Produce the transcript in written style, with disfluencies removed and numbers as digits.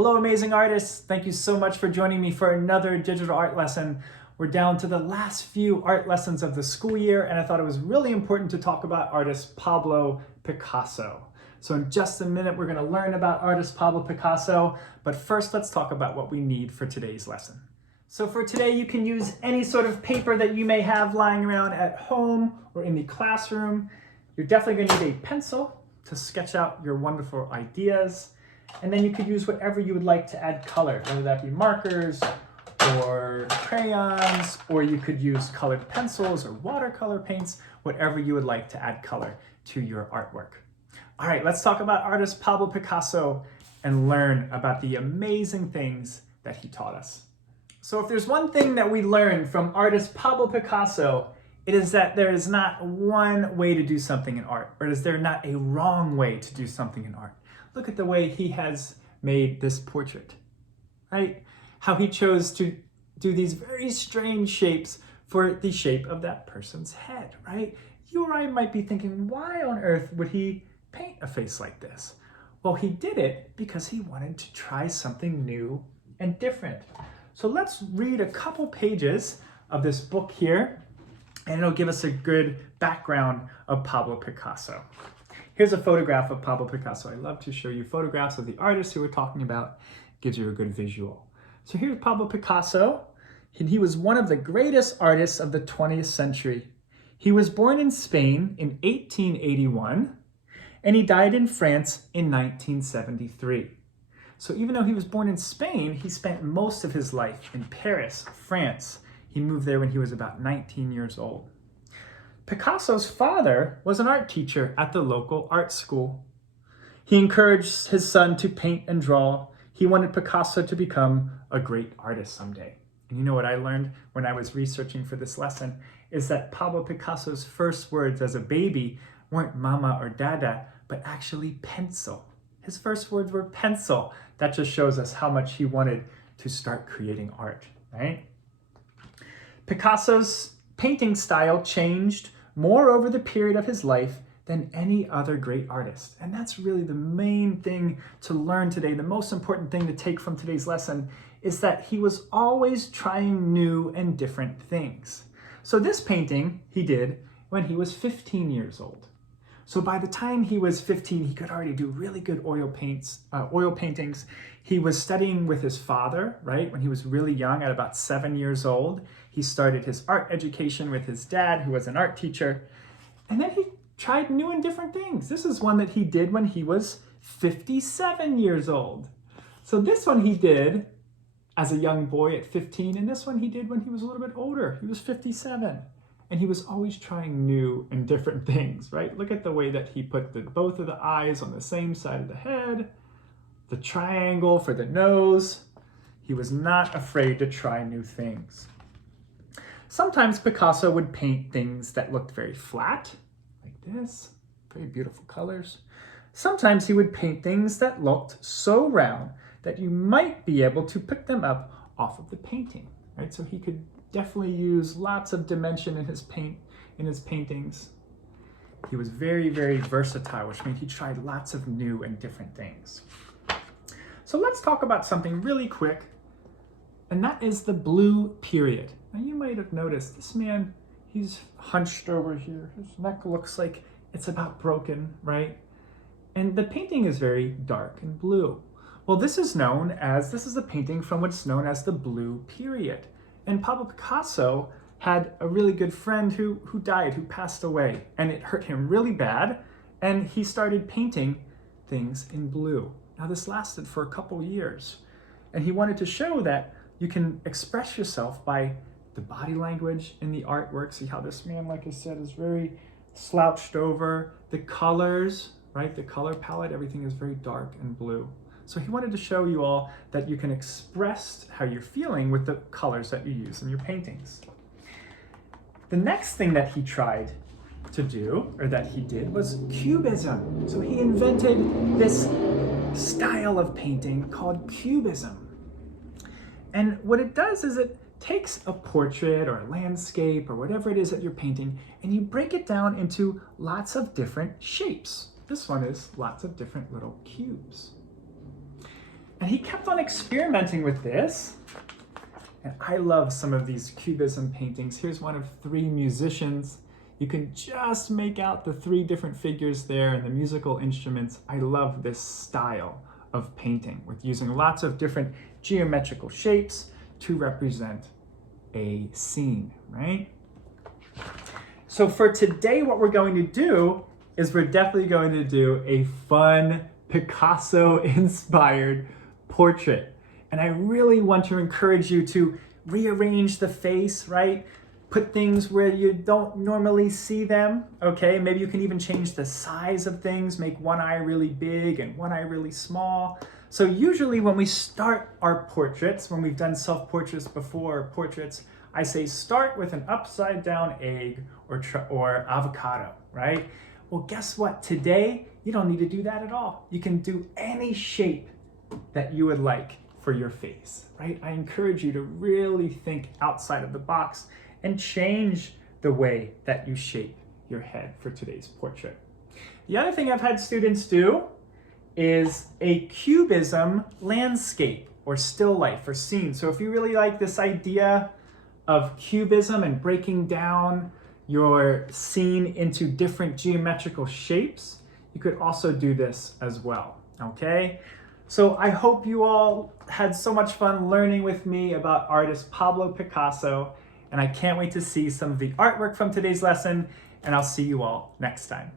Hello, amazing artists. Thank you so much for joining me for another digital art lesson. We're down to the last few art lessons of the school year, and I thought it was really important to talk about artist Pablo Picasso. So in just a minute, we're going to learn about artist Pablo Picasso, but first let's talk about what we need for today's lesson. So for today, you can use any sort of paper that you may have lying around at home or in the classroom. You're definitely going to need a pencil to sketch out your wonderful ideas. And then you could use whatever you would like to add color, whether that be markers or crayons, or you could use colored pencils or watercolor paints, whatever you would like to add color to your artwork. All right, let's talk about artist Pablo Picasso and learn about the amazing things that he taught us. So if there's one thing that we learned from artist Pablo Picasso, it is that there is not one way to do something in art, or is there not a wrong way to do something in art. Look at the way he has made this portrait, right? How he chose to do these very strange shapes for the shape of that person's head, right? You or I might be thinking, why on earth would he paint a face like this? Well, he did it because he wanted to try something new and different. So let's read a couple pages of this book here, and it'll give us a good background of Pablo Picasso. Here's a photograph of Pablo Picasso. I love to show you photographs of the artists who we're talking about. It gives you a good visual. So here's Pablo Picasso. He was one of the greatest artists of the 20th century. He was born in Spain in 1881, and he died in France in 1973. So even though he was born in Spain, he spent most of his life in Paris, France. He moved there when he was about 19 years old. Picasso's father was an art teacher at the local art school. He encouraged his son to paint and draw. He wanted Picasso to become a great artist someday. And you know what I learned when I was researching for this lesson is that Pablo Picasso's first words as a baby weren't mama or dada, but actually pencil. His first words were pencil. That just shows us how much he wanted to start creating art, right? Picasso's painting style changed more over the period of his life than any other great artist. And that's really the main thing to learn today. The most important thing to take from today's lesson is that he was always trying new and different things. So this painting he did when he was 15 years old. So by the time he was 15, he could already do really good oil paintings. He was studying with his father, right? When he was really young, at about 7 years old, he started his art education with his dad, who was an art teacher. And then he tried new and different things. This is one that he did when he was 57 years old. So this one he did as a young boy at 15, and this one he did when he was a little bit older. He was 57. And he was always trying new and different things, right? Look at the way that he put both of the eyes on the same side of the head, the triangle for the nose. He was not afraid to try new things. Sometimes Picasso would paint things that looked very flat, like this, very beautiful colors. Sometimes he would paint things that looked so round that you might be able to pick them up off of the painting, right? So he could definitely use lots of dimension in his paintings. He was very, very versatile, which means he tried lots of new and different things. So let's talk about something really quick, and that is the blue period. Now you might have noticed this man, he's hunched over here. His neck looks like it's about broken, right? And the painting is very dark and blue. Well, this is a painting from what's known as the blue period. And Pablo Picasso had a really good friend who died, who passed away, and it hurt him really bad, and he started painting things in blue. Now this lasted for a couple years, and he wanted to show that you can express yourself by the body language in the artwork. See how this man, like I said, is very slouched over. The colors, right? The color palette, everything is very dark and blue. So he wanted to show you all that you can express how you're feeling with the colors that you use in your paintings. The next thing that he tried to do, or that he did, was Cubism. So he invented this style of painting called Cubism. And what it does is it takes a portrait or a landscape or whatever it is that you're painting, and you break it down into lots of different shapes. This one is lots of different little cubes. And he kept on experimenting with this. And I love some of these Cubism paintings. Here's one of 3 musicians. You can just make out the 3 different figures there and the musical instruments. I love this style of painting with using lots of different geometrical shapes to represent a scene, right? So for today, what we're going to do is we're definitely going to do a fun Picasso-inspired portrait. And I really want to encourage you to rearrange the face, right? Put things where you don't normally see them, okay? Maybe you can even change the size of things, make one eye really big and one eye really small. So usually when we start our portraits, when we've done self-portraits before, I say start with an upside down egg or avocado, right? Well, guess what? Today, you don't need to do that at all. You can do any shape that you would like for your face, right? I encourage you to really think outside of the box and change the way that you shape your head for today's portrait. The other thing I've had students do is a cubism landscape or still life or scene. So if you really like this idea of cubism and breaking down your scene into different geometrical shapes, you could also do this as well, okay? So I hope you all had so much fun learning with me about artist Pablo Picasso, and I can't wait to see some of the artwork from today's lesson, and I'll see you all next time.